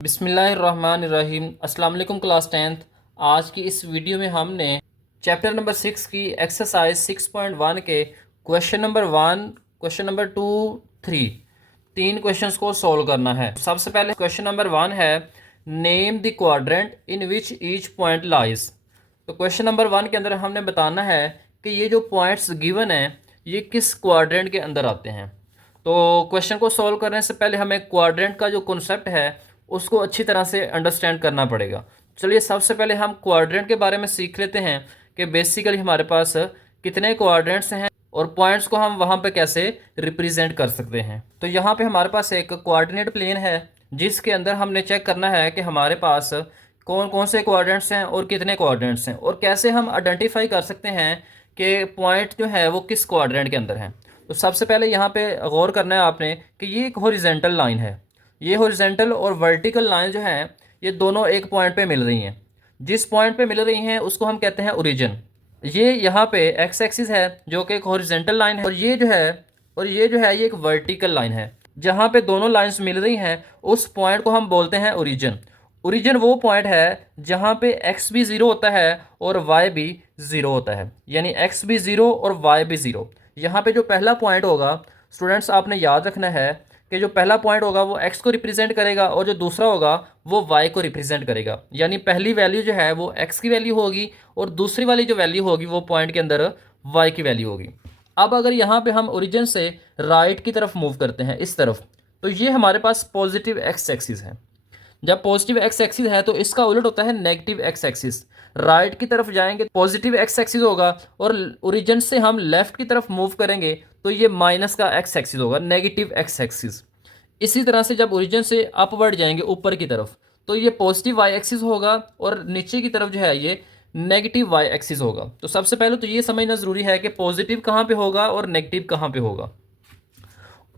बिस्मिल्लाहिर्रहमानिर्रहीम। अस्सलाम वालेकुम क्लास टेंथ। आज की इस वीडियो में हमने चैप्टर नंबर 6 की एक्सरसाइज 6.1 के क्वेश्चन नंबर 1, क्वेश्चन नंबर 2, 3 तीन क्वेश्चंस को सॉल्व करना है। सबसे पहले क्वेश्चन नंबर 1 है, name the quadrant in which each point lies. तो क्वेश्चन नंबर 1 के अंदर हमने बताना है कि ये जो पॉइंट्स गिवन हैं ये किस क्वाड्रेंट के अंदर आते हैं। तो क्वेश्चन को सॉल्व करने से पहले हमें क्वाड्रेंट का जो कॉन्सेप्ट है उसको अच्छी तरह से अंडरस्टैंड करना पड़ेगा। चलिए सबसे पहले हम क्वाड्रेंट के बारे में सीख लेते हैं कि बेसिकली हमारे पास कितने क्वाड्रेंट्स हैं और पॉइंट्स को हम वहाँ पे कैसे रिप्रेजेंट कर सकते हैं। तो यहाँ पे हमारे पास एक कोऑर्डिनेट प्लेन है जिसके अंदर हमने चेक करना है कि हमारे पास कौन कौन से क्वाड्रेंट्स हैं और कितने क्वाड्रेंट्स हैं और कैसे हम आइडेंटिफाई कर सकते हैं कि पॉइंट जो है वो किस क्वाड्रेंट के अंदर है। तो सबसे पहले यहाँ पे गौर करना है आपने कि ये एक हॉरिजेंटल लाइन है। ये हॉरिजेंटल और वर्टिकल लाइन जो है ये दोनों एक पॉइंट पे मिल रही हैं। जिस पॉइंट पे मिल रही हैं उसको हम कहते हैं ओरिजिन। ये यहाँ पे एक्स एक्सिस है जो कि एक हॉरिजेंटल लाइन है, और ये जो है ये एक वर्टिकल लाइन है। जहाँ पे दोनों लाइंस मिल रही हैं उस पॉइंट को हम बोलते हैं ओरिजिन। ओरिजिन वो पॉइंट है जहाँ पे एक्स भी ज़ीरो होता है और वाई भी ज़ीरो होता है, यानी एक्स भी ज़ीरो और वाई भी ज़ीरो। यहाँ पे जो पहला पॉइंट होगा स्टूडेंट्स आपने याद रखना है कि जो पहला पॉइंट होगा वो x को रिप्रेजेंट करेगा और जो दूसरा होगा वो y को रिप्रेजेंट करेगा। यानी पहली वैल्यू जो है वो x की वैल्यू होगी और दूसरी वाली जो वैल्यू होगी वो पॉइंट के अंदर y की वैल्यू होगी। अब अगर यहाँ पे हम ओरिजिन से राइट की तरफ मूव करते हैं इस तरफ, तो ये हमारे पास पॉजिटिव एक्स एक्सिस है। जब पॉजिटिव एक्स एक्सिस है तो इसका उलट होता है नेगेटिव एक्स एक्सिस। राइट की तरफ जाएंगे पॉजिटिव एक्स एक्सिस होगा और ओरिजिन से हम लेफ्ट की तरफ मूव करेंगे तो ये माइनस का एक्स एक्सिस होगा, नेगेटिव एक्स एक्सिस। इसी तरह से जब ओरिजिन से अपवर्ड जाएंगे ऊपर की तरफ तो ये पॉजिटिव वाई एक्सिस होगा और नीचे की तरफ जो है ये नेगेटिव वाई एक्सिस होगा। तो सबसे पहले तो ये समझना ज़रूरी है कि पॉजिटिव कहाँ पे होगा और नेगेटिव कहाँ पे होगा।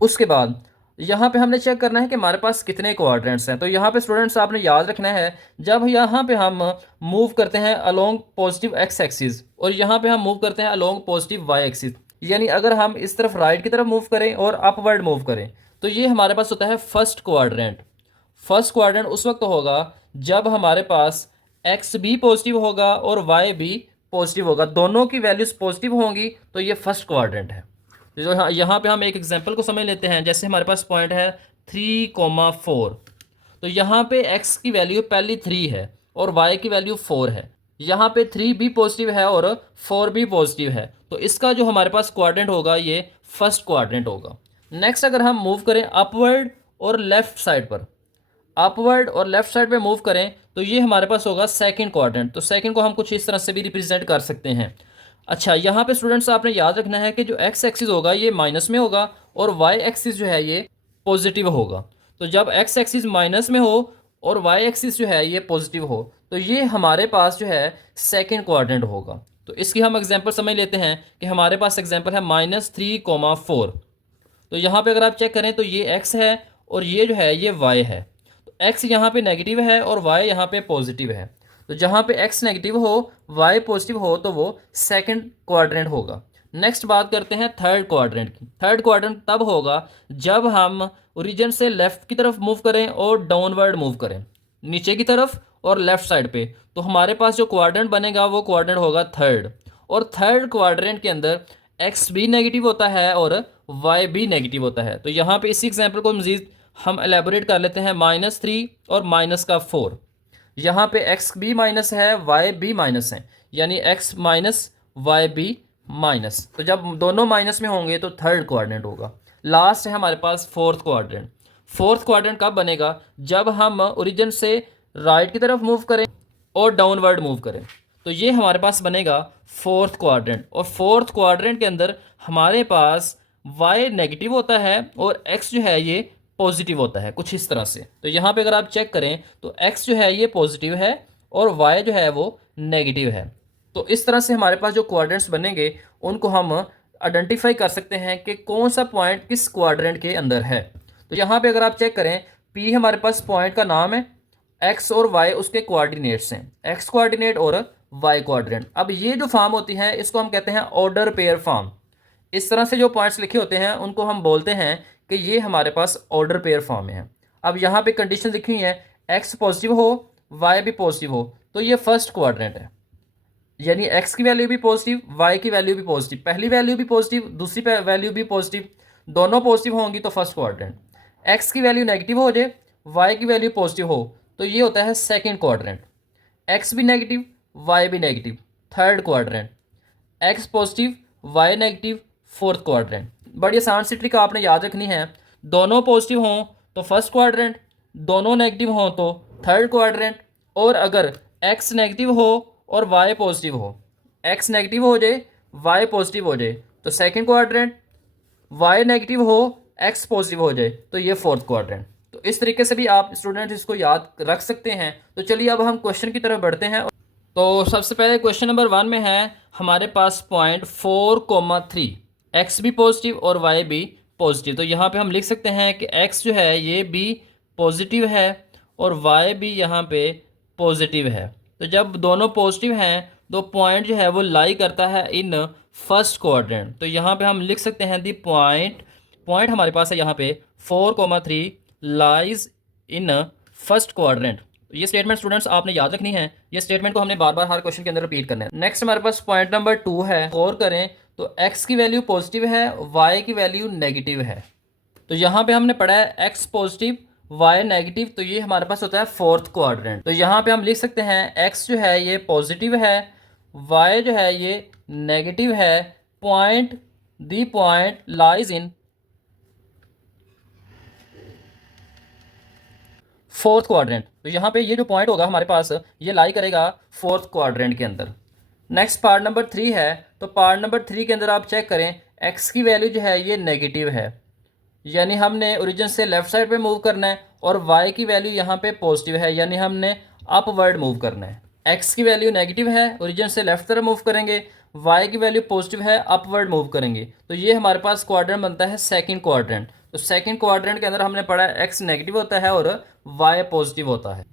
उसके बाद यहाँ पे हमने चेक करना है कि हमारे पास कितने क्वाड्रेंट्स हैं। तो यहाँ पे स्टूडेंट्स आपने याद रखना है, जब यहाँ पे हम मूव करते हैं अलोंग पॉजिटिव एक्स एक्सिस और यहाँ पे हम मूव करते हैं अलोंग पॉजिटिव वाई एक्सिस, यानी अगर हम इस तरफ राइट की तरफ मूव करें और अपवर्ड मूव करें तो ये हमारे पास होता है फर्स्ट क्वाड्रेंट। फर्स्ट क्वाड्रेंट उस वक्त होगा जब हमारे पास एक्स भी पॉजिटिव होगा और वाई भी पॉजिटिव होगा, दोनों की वैल्यूज पॉजिटिव होंगी, तो ये फर्स्ट क्वाड्रेंट है। जो यहाँ पे हम एक एग्जांपल को समझ लेते हैं। जैसे हमारे पास पॉइंट है 3,4, तो यहाँ पे x की वैल्यू पहली 3 है और y की वैल्यू 4 है। यहाँ पे 3 भी पॉजिटिव है और 4 भी पॉजिटिव है, तो इसका जो हमारे पास क्वाड्रेंट होगा ये फर्स्ट क्वाड्रेंट होगा। नेक्स्ट अगर हम मूव करें अपवर्ड और लेफ्ट साइड पर, अपवर्ड और लेफ्ट साइड पे मूव करें तो ये हमारे पास होगा सेकंड क्वाड्रेंट। तो सेकंड को हम कुछ इस तरह से भी रिप्रेजेंट कर सकते हैं। अच्छा, यहाँ पे स्टूडेंट्स आपने याद रखना है कि जो एक्स एक्सिस होगा ये माइनस में होगा और वाई एक्सिस जो है ये पॉजिटिव होगा। तो जब एक्स एक्सिस माइनस में हो और वाई एक्सिस जो है ये पॉजिटिव हो तो ये हमारे पास जो है सेकेंड क्वाड्रेंट होगा। तो इसकी हम एग्जाम्पल समझ लेते हैं कि हमारे पास एग्जाम्पल है -3,4। तो यहाँ पे अगर आप चेक करें तो ये x है और ये जो है ये y है। तो x यहाँ पे नेगेटिव है और y यहाँ पे पॉजिटिव है। तो जहाँ पे x नेगेटिव हो y पॉजिटिव हो तो वो सेकंड क्वाड्रेंट होगा। नेक्स्ट बात करते हैं थर्ड क्वाड्रेंट की। थर्ड क्वाड्रेंट तब होगा जब हम ओरिजिन से लेफ्ट की तरफ मूव करें और डाउनवर्ड मूव करें नीचे की तरफ और लेफ्ट साइड पे, तो हमारे पास जो क्वाड्रेंट बनेगा वो क्वाड्रेंट होगा थर्ड। और थर्ड क्वाड्रेंट के अंदर एक्स भी नेगेटिव होता है और वाई भी नेगेटिव होता है। तो यहाँ पे इसी एग्जाम्पल को मज़ीद हम एलेबोरेट कर लेते हैं। -3 और -4, यहाँ पे एक्स भी माइनस है वाई भी माइनस है, यानी एक्स माइनस वाई भी माइनस। तो जब दोनों माइनस में होंगे तो थर्ड क्वाड्रेंट होगा। लास्ट है हमारे पास फोर्थ क्वाड्रेंट। फोर्थ क्वाड्रेंट कब बनेगा? जब हम ओरिजिन से राइट की तरफ मूव करें और डाउनवर्ड मूव करें, तो ये हमारे पास बनेगा फोर्थ क्वाड्रेंट। और फोर्थ क्वाड्रेंट के अंदर हमारे पास y नेगेटिव होता है और x जो है ये पॉजिटिव होता है, कुछ इस तरह से। तो यहाँ पे अगर आप चेक करें तो x जो है ये पॉजिटिव है और y जो है वो नेगेटिव है। तो इस तरह से हमारे पास जो क्वाड्रेंट्स बनेंगे उनको हम आइडेंटिफाई कर सकते हैं कि कौन सा पॉइंट किस क्वाड्रेंट के अंदर है। तो यहाँ पे अगर आप चेक करें P हमारे पास पॉइंट का नाम है, x और y उसके कोऑर्डिनेट्स हैं, x कोऑर्डिनेट और y कोऑर्डिनेट। अब ये जो फॉर्म होती है इसको हम कहते हैं ऑर्डर पेयर फॉर्म। इस तरह से जो पॉइंट्स लिखे होते हैं उनको हम बोलते हैं कि ये हमारे पास ऑर्डर पेयर फॉर्म में है। अब यहाँ पे कंडीशन लिखी हुई है एक्स पॉजिटिव हो वाई भी पॉजिटिव हो तो ये फर्स्ट क्वाड्रेंट है, यानी एक्स की वैल्यू भी पॉजिटिव वाई की वैल्यू भी पॉजिटिव, पहली वैल्यू भी पॉजिटिव दूसरी वैल्यू भी पॉजिटिव, दोनों पॉजिटिव होंगी तो फर्स्ट क्वाड्रेंट। एक्स की वैल्यू नेगेटिव हो जाए वाई की वैल्यू पॉजिटिव हो तो ये होता है सेकंड क्वाड्रेंट। एक्स भी नेगेटिव वाई भी negative third quadrant. X positive Y negative fourth quadrant. बड़ी आसान सी ट्रिक आपने याद रखनी है, दोनों पॉजिटिव हों तो फर्स्ट क्वाड्रेंट, दोनों नेगेटिव हों तो थर्ड क्वाड्रेंट, और अगर एक्स नेगेटिव हो और वाई पॉजिटिव हो, एक्स नेगेटिव हो जाए वाई पॉजिटिव हो जाए तो सेकंड क्वाड्रेंट, वाई नेगेटिव हो एक्स पॉजिटिव हो जाए तो ये फोर्थ क्वाड्रेंट। तो इस तरीके से भी आप स्टूडेंट इसको याद रख सकते हैं। तो चलिए अब हम क्वेश्चन की तरफ बढ़ते हैं। तो सबसे पहले क्वेश्चन नंबर 1 में है हमारे पास पॉइंट 4,3, एक्स भी पॉजिटिव और वाई भी पॉजिटिव। तो यहाँ पे हम लिख सकते हैं कि एक्स जो है ये भी पॉजिटिव है और वाई भी यहाँ पे पॉजिटिव है। तो जब दोनों पॉजिटिव हैं तो पॉइंट जो है वो लाई करता है इन फर्स्ट क्वाड्रेंट। तो यहाँ पे हम लिख सकते हैं दी पॉइंट हमारे पास है यहाँ पे 4,3 लाइज इन फर्स्ट क्वाड्रेंट। ये स्टेटमेंट स्टूडेंट्स आपने याद रखनी है, ये स्टेटमेंट को हमने बार बार हर क्वेश्चन के अंदर रिपीट करना है। नेक्स्ट हमारे पास पॉइंट नंबर 2 है, गौर करें तो एक्स की वैल्यू पॉजिटिव है वाई की वैल्यू नेगेटिव है। तो यहाँ पे हमने पढ़ा है एक्स पॉजिटिव वाई नेगेटिव, तो ये हमारे पास होता है फोर्थ क्वाड्रेंट। तो यहाँ पे हम लिख सकते हैं एक्स जो है ये पॉजिटिव है, वाई जो है ये नेगेटिव है, point lies in fourth quadrant. तो यहाँ पे ये जो पॉइंट होगा हमारे पास ये लाई करेगा फोर्थ क्वाड्रेंट के अंदर। नेक्स्ट पार्ट नंबर 3 है, तो पार्ट नंबर 3 के अंदर आप चेक करें एक्स की वैल्यू जो है ये नेगेटिव है, यानी हमने ओरिजिन से लेफ्ट साइड पे मूव करना है, और वाई की वैल्यू यहाँ पे पॉजिटिव है यानी हमने अपवर्ड मूव करना है। एक्स की वैल्यू नेगेटिव है ओरिजिन से लेफ्ट तरफ मूव करेंगे, वाई की वैल्यू पॉजिटिव है अपवर्ड मूव करेंगे, तो ये हमारे पास क्वाड्रेंट बनता है सेकंड क्वाड्रेंट। तो सेकंड क्वाड्रेंट के अंदर हमने पढ़ा है एक्स नेगेटिव होता है और वाई पॉजिटिव होता है।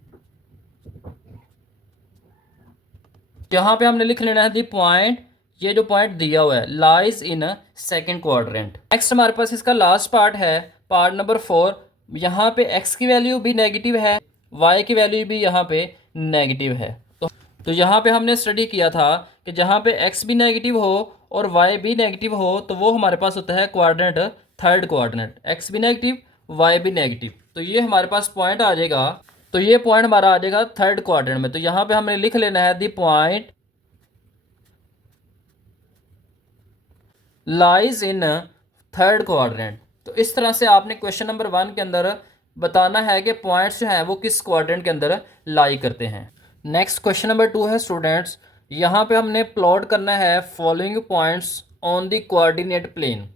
यहाँ पे हमने लिख लेना है दी पॉइंट, ये जो पॉइंट दिया हुआ है lies in second quadrant. Next हमारे पास इसका लास्ट पार्ट है पार्ट नंबर 4। यहाँ पे एक्स की वैल्यू भी नेगेटिव है वाई की वैल्यू भी यहाँ पे नेगेटिव है। तो यहाँ पे हमने स्टडी किया था कि जहाँ पे एक्स भी नेगेटिव हो और वाई भी नेगेटिव हो तो वो हमारे पास होता है क्वाड्रेंट थर्ड क्वाड्रेंट, एक्स भी नेगेटिव वाई भी नेगेटिव। तो ये हमारे पास पॉइंट आ जाएगा, तो ये पॉइंट हमारा आ जाएगा थर्ड क्वाड्रेंट में। तो यहाँ पे हमने लिख लेना है the point lies in third quadrant. तो इस तरह से आपने क्वेश्चन नंबर 1 के अंदर बताना है कि पॉइंट्स जो हैं वो किस क्वाड्रेंट के अंदर लाई करते हैं। नेक्स्ट क्वेश्चन नंबर 2 है स्टूडेंट्स, यहाँ पे हमने प्लॉट करना है following points on the coordinate plane.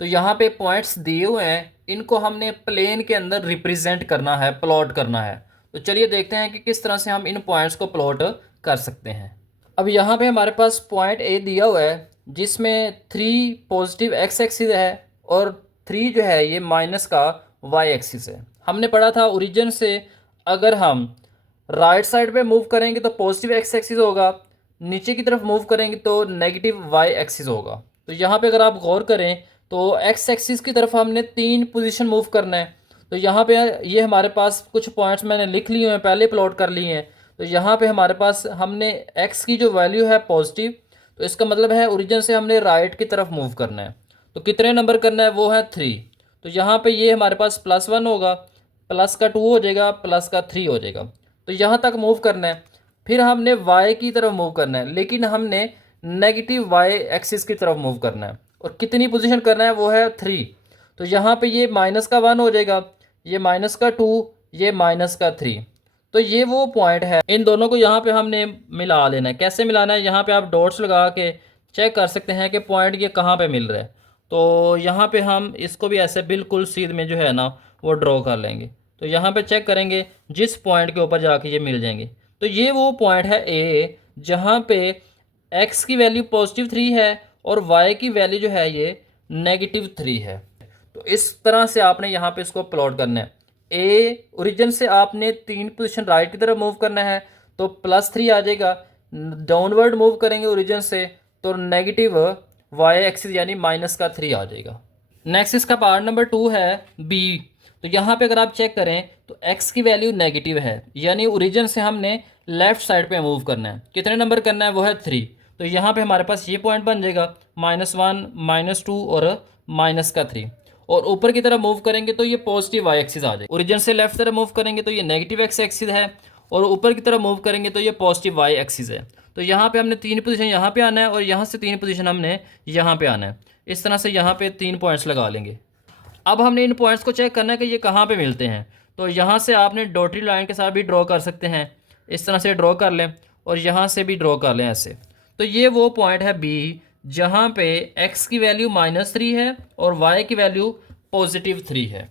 तो यहाँ पे पॉइंट्स दिए हुए हैं, इनको हमने प्लेन के अंदर रिप्रेजेंट करना है, प्लॉट करना है। तो चलिए देखते हैं कि किस तरह से हम इन पॉइंट्स को प्लॉट कर सकते हैं। अब यहाँ पे हमारे पास पॉइंट ए दिया हुआ है जिसमें 3 पॉजिटिव एक्स एक्सिस है और 3 जो है ये माइनस का वाई एक्सिस है। हमने पढ़ा था ओरिजिन से अगर हम राइट साइड पे मूव करेंगे तो पॉजिटिव एक्स एक्सिस होगा, नीचे की तरफ मूव करेंगे तो नेगेटिव वाई एक्सिस होगा। तो यहाँ पे अगर आप गौर करें तो एक्स एक्सिस की तरफ हमने 3 पोजीशन मूव करना है। तो यहाँ पे ये हमारे पास कुछ पॉइंट्स मैंने लिख लिए हैं, पहले प्लॉट कर लिए हैं। तो यहाँ पे हमारे पास हमने एक्स की जो वैल्यू है पॉजिटिव, तो इसका मतलब है ओरिजिन से हमने राइट की तरफ मूव करना है। तो कितने नंबर करना है वो है 3। तो यहाँ पे ये हमारे पास +1 होगा, प्लस का 2 हो जाएगा, प्लस का 3 हो जाएगा। तो यहाँ तक मूव करना है। फिर हमने वाई की तरफ मूव करना है, लेकिन हमने नेगेटिव वाई एक्सिस की तरफ मूव करना है, और कितनी पोजीशन करना है वो है 3। तो यहाँ पे ये -1 हो जाएगा, ये -2, ये -3। तो ये वो पॉइंट है, इन दोनों को यहाँ पे हमने मिला लेना है। कैसे मिलाना है, यहाँ पे आप डॉट्स लगा के चेक कर सकते हैं कि पॉइंट ये कहाँ पे मिल रहा है। तो यहाँ पे हम इसको भी ऐसे बिल्कुल सीध में जो है ना वो ड्रॉ कर लेंगे। तो यहाँ पे चेक करेंगे जिस पॉइंट के ऊपर जाके ये मिल जाएंगे। तो ये वो पॉइंट है ए जहाँ पे एक्स की वैल्यू +3 है और वाई की वैल्यू जो है ये -3 है। तो इस तरह से आपने यहाँ पे इसको प्लॉट करना है। ए ओरिजिन से आपने 3 पोजीशन राइट की तरफ मूव करना है तो +3 आ जाएगा, डाउनवर्ड मूव करेंगे ओरिजिन से तो नेगेटिव वाई एक्सिस यानी -3 आ जाएगा। नेक्स्ट इसका पार्ट नंबर 2 है बी। तो यहाँ पे अगर आप चेक करें तो x की वैल्यू नेगेटिव है, यानी ओरिजिन से हमने लेफ्ट साइड पे मूव करना है। कितने नंबर करना है, वो है 3। तो यहाँ पे हमारे पास ये पॉइंट बन जाएगा -1 -2 और -3। और ऊपर की तरफ मूव करेंगे तो ये पॉजिटिव y एक्सिस आ जाएगी। ओरिजिन से लेफ्ट तरफ मूव करेंगे तो ये नेगेटिव x एक्सिस है, और ऊपर की तरफ मूव करेंगे तो ये पॉजिटिव y एक्सिस है। तो यहाँ पे हमने 3 पोजीशन यहाँ पे आना है और यहाँ से 3 पोजीशन हमने यहाँ पे आना है। इस तरह से यहाँ पे 3 पॉइंट्स लगा लेंगे। अब हमने इन पॉइंट्स को चेक करना है कि ये कहाँ पे मिलते हैं। तो यहाँ से आपने डॉटेड लाइन के साथ भी ड्रॉ कर सकते हैं, इस तरह से ड्रॉ कर लें, और यहाँ से भी ड्रॉ कर लें ऐसे। तो ये वो पॉइंट है बी जहाँ पे x की वैल्यू -3 है और y की वैल्यू +3 है।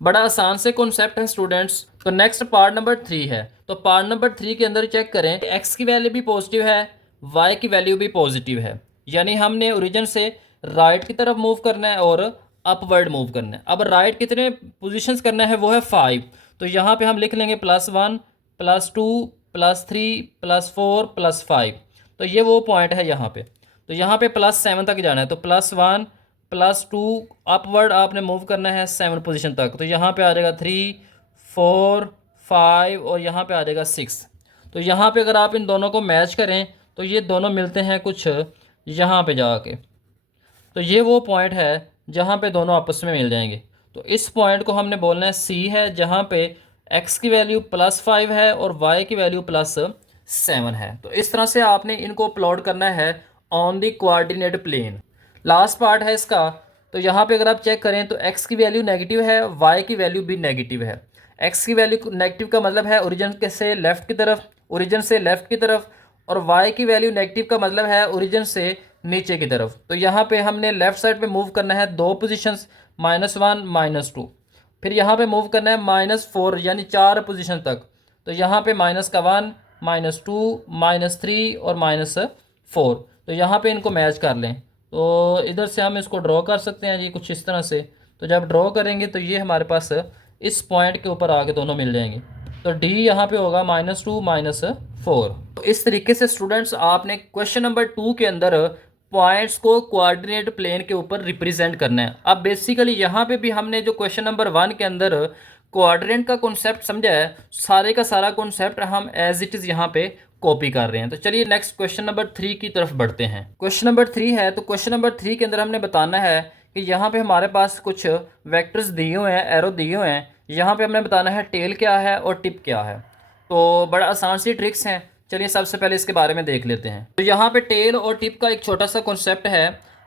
बड़ा आसान से कॉन्सेप्ट है स्टूडेंट्स। तो नेक्स्ट पार्ट नंबर 3 है। तो पार्ट नंबर 3 के अंदर चेक करें कि x की वैल्यू भी पॉजिटिव है, y की वैल्यू भी पॉजिटिव है, यानी हमने ओरिजिन से राइट की तरफ मूव करना है और अपवर्ड मूव करना है। अब राइट कितने पोजीशंस करना है, वो है 5। तो यहाँ पे हम लिख लेंगे +1 +2 +3 +4 +5। तो ये वो पॉइंट है यहाँ पे। तो यहाँ पे +7 तक जाना है, तो +1 +2 अपवर्ड आपने मूव करना है 7 पोजीशन तक। तो यहाँ पे आ जाएगा 3 4 5 और यहाँ पे आ जाएगा 6। तो यहाँ पे अगर आप इन दोनों को मैच करें तो ये दोनों मिलते हैं कुछ यहाँ पे जाके। तो ये वो पॉइंट है जहाँ पे दोनों आपस में मिल जाएंगे। तो इस पॉइंट को हमने बोलना है सी है, जहाँ पे x की वैल्यू +5 है और y की वैल्यू +7 है। तो इस तरह से आपने इनको प्लॉट करना है on the coordinate plane. Last part है इसका। तो यहाँ पे अगर आप चेक करें तो x की वैल्यू नेगेटिव है, y की वैल्यू भी नेगेटिव है। x की वैल्यू नेगेटिव का मतलब है ओरिजिन से लेफ्ट की तरफ, ओरिजिन से लेफ्ट की तरफ, और y की वैल्यू नेगेटिव का मतलब है ओरिजिन से नीचे की तरफ। तो यहाँ पे हमने लेफ्ट साइड पे मूव करना है 2 पोजीशंस, -1 -2। फिर यहाँ पे मूव करना है -4 यानी 4 पोजीशन तक। तो यहाँ पे -1 -2 -3 और -4। तो यहाँ पे इनको मैच कर लें। तो इधर से हम इसको ड्रॉ कर सकते हैं जी कुछ इस तरह से। तो जब ड्रॉ करेंगे तो ये हमारे पास इस पॉइंट के ऊपर आके दोनों मिल जाएंगे। तो डी यहाँ पे होगा -2 -4। तो इस तरीके से स्टूडेंट्स आपने क्वेश्चन नंबर 2 के अंदर पॉइंट्स को कोऑर्डिनेट प्लेन के ऊपर रिप्रेजेंट करना है। अब बेसिकली यहाँ पे भी हमने जो क्वेश्चन नंबर 1 के अंदर कोऑर्डिनेट का कॉन्सेप्ट समझा है, सारे का सारा कॉन्सेप्ट हम एज इट इज़ यहाँ पे कॉपी कर रहे हैं। तो चलिए नेक्स्ट क्वेश्चन नंबर 3 की तरफ बढ़ते हैं। क्वेश्चन नंबर 3 है। तो क्वेश्चन नंबर 3 के अंदर हमने बताना है कि यहाँ पे हमारे पास कुछ वेक्टर्स दिए हुए हैं, एरो दिए हुए हैं। यहाँ पे हमने बताना है टेल क्या है और टिप क्या है। तो बड़ा आसान सी ट्रिक्स हैं। चलिए सबसे पहले इसके बारे में देख लेते हैं। तो यहाँ पे टेल और टिप का एक छोटा सा कॉन्सेप्ट है।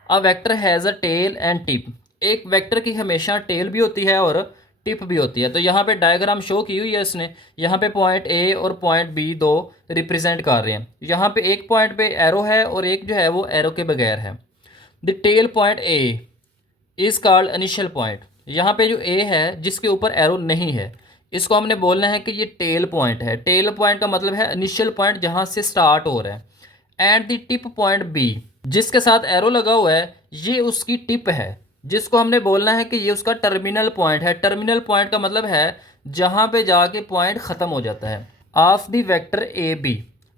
A vector has a tail and tip. एक वेक्टर की हमेशा टेल भी होती है और टिप भी होती है। तो यहाँ पे डायग्राम शो की हुई है इसने। यहाँ पे पॉइंट ए और पॉइंट बी दो रिप्रेजेंट कर रहे हैं। यहाँ पे एक पॉइंट पे एरो है और एक जो है वो एरो के बगैर है। The tail point A is called initial point. यहाँ पे जो ए है जिसके ऊपर एरो नहीं है, इसको हमने बोलना है कि ये टेल पॉइंट है। टेल पॉइंट का मतलब है इनिशियल पॉइंट जहाँ से स्टार्ट हो रहा है। And the tip point B, जिसके साथ एरो लगा हुआ है, ये उसकी टिप है, जिसको हमने बोलना है कि ये उसका टर्मिनल पॉइंट है। टर्मिनल पॉइंट का मतलब है जहाँ पे जाके पॉइंट ख़त्म हो जाता है। Of the vector A B,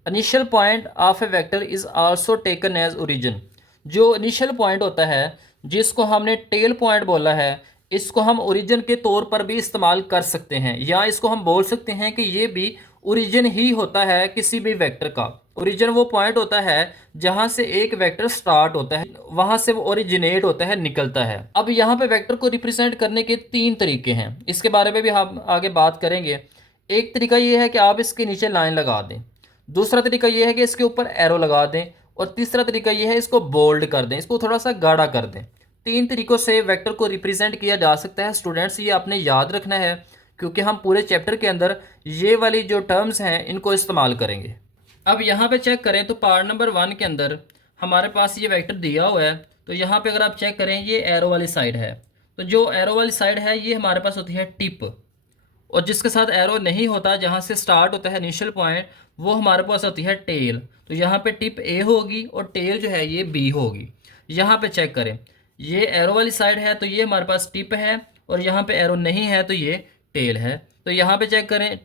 initial point of a vector is also taken as origin. जो इनिशियल पॉइंट होता है जिसको हमने टेल पॉइंट बोला है, इसको हम ओरिजिन के तौर पर भी इस्तेमाल कर सकते हैं, या इसको हम बोल सकते हैं कि ये भी ओरिजिन ही होता है किसी भी वेक्टर का। ओरिजिन वो पॉइंट होता है जहां से एक वेक्टर स्टार्ट होता है, वहां से वो ओरिजिनेट होता है, निकलता है। अब यहाँ पे वेक्टर को रिप्रेजेंट करने के 3 तरीके हैं, इसके बारे में भी हम आगे बात करेंगे। एक तरीका ये है कि आप इसके नीचे लाइन लगा दें, दूसरा तरीका ये है कि इसके ऊपर एरो लगा दें, और तीसरा तरीका ये है इसको बोल्ड कर दें, इसको थोड़ा सा गाढ़ा कर दें। 3 तरीकों से वेक्टर को रिप्रेजेंट किया जा सकता है। स्टूडेंट्स ये आपने याद रखना है, क्योंकि हम पूरे चैप्टर के अंदर ये वाली जो टर्म्स हैं इनको इस्तेमाल करेंगे। अब यहाँ पे चेक करें तो पार्ट नंबर 1 के अंदर हमारे पास ये वेक्टर दिया हुआ है। तो यहाँ पे अगर आप चेक करें ये एरो वाली साइड है। तो जो एरो वाली साइड है ये हमारे पास होती है टिप, और जिसके साथ एरो नहीं होता, जहाँ से स्टार्ट होता है इनिशियल पॉइंट, वो हमारे पास होती है टेल। तो यहाँ पे टिप ए होगी और टेल जो है ये बी होगी। यहाँ पे चेक करें ये एरो वाली साइड है तो ये हमारे पास टिप है, और यहाँ पे एरो नहीं है तो ये टेल है। तो यहाँ पे चेक करें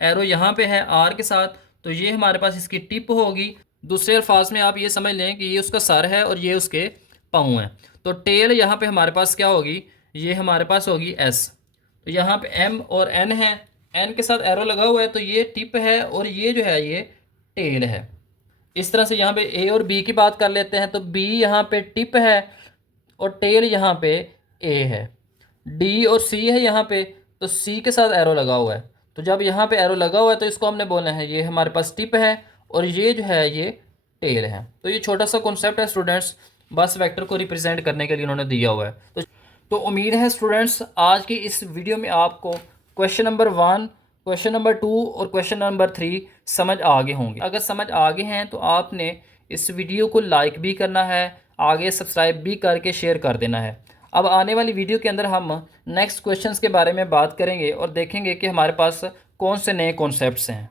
एरो यहाँ पे है आर के साथ, तो ये हमारे पास इसकी टिप होगी। दूसरे अल्फाज में आप ये समझ लें कि ये उसका सर है और ये उसके पाँव हैं। तो टेल यहाँ पे हमारे पास क्या होगी, ये हमारे पास होगी एस। तो यहाँ पे एम और एन है, एन के साथ एरो लगा हुआ है, तो ये टिप है और ये जो है ये टेल है। इस तरह से यहाँ पे ए और बी की बात कर लेते हैं, तो बी यहाँ पे टिप है और टेल यहाँ पे ए है। डी और सी है यहाँ पे, तो सी के साथ एरो लगा हुआ है, तो जब यहाँ पे एरो लगा हुआ है तो इसको हमने बोलना है ये हमारे पास टिप है और ये जो है ये टेल है। तो ये छोटा सा कॉन्सेप्ट है स्टूडेंट्स, बस वेक्टर को रिप्रेजेंट करने के लिए उन्होंने दिया हुआ है। तो उम्मीद है स्टूडेंट्स आज की इस वीडियो में आपको क्वेश्चन नंबर 1, क्वेश्चन नंबर 2 और क्वेश्चन नंबर 3 समझ आ गए होंगे। अगर समझ आ गए हैं तो आपने इस वीडियो को लाइक भी करना है, आगे सब्सक्राइब भी करके शेयर कर देना है। अब आने वाली वीडियो के अंदर हम नेक्स्ट क्वेश्चंस के बारे में बात करेंगे और देखेंगे कि हमारे पास कौन से नए कॉन्सेप्ट्स हैं।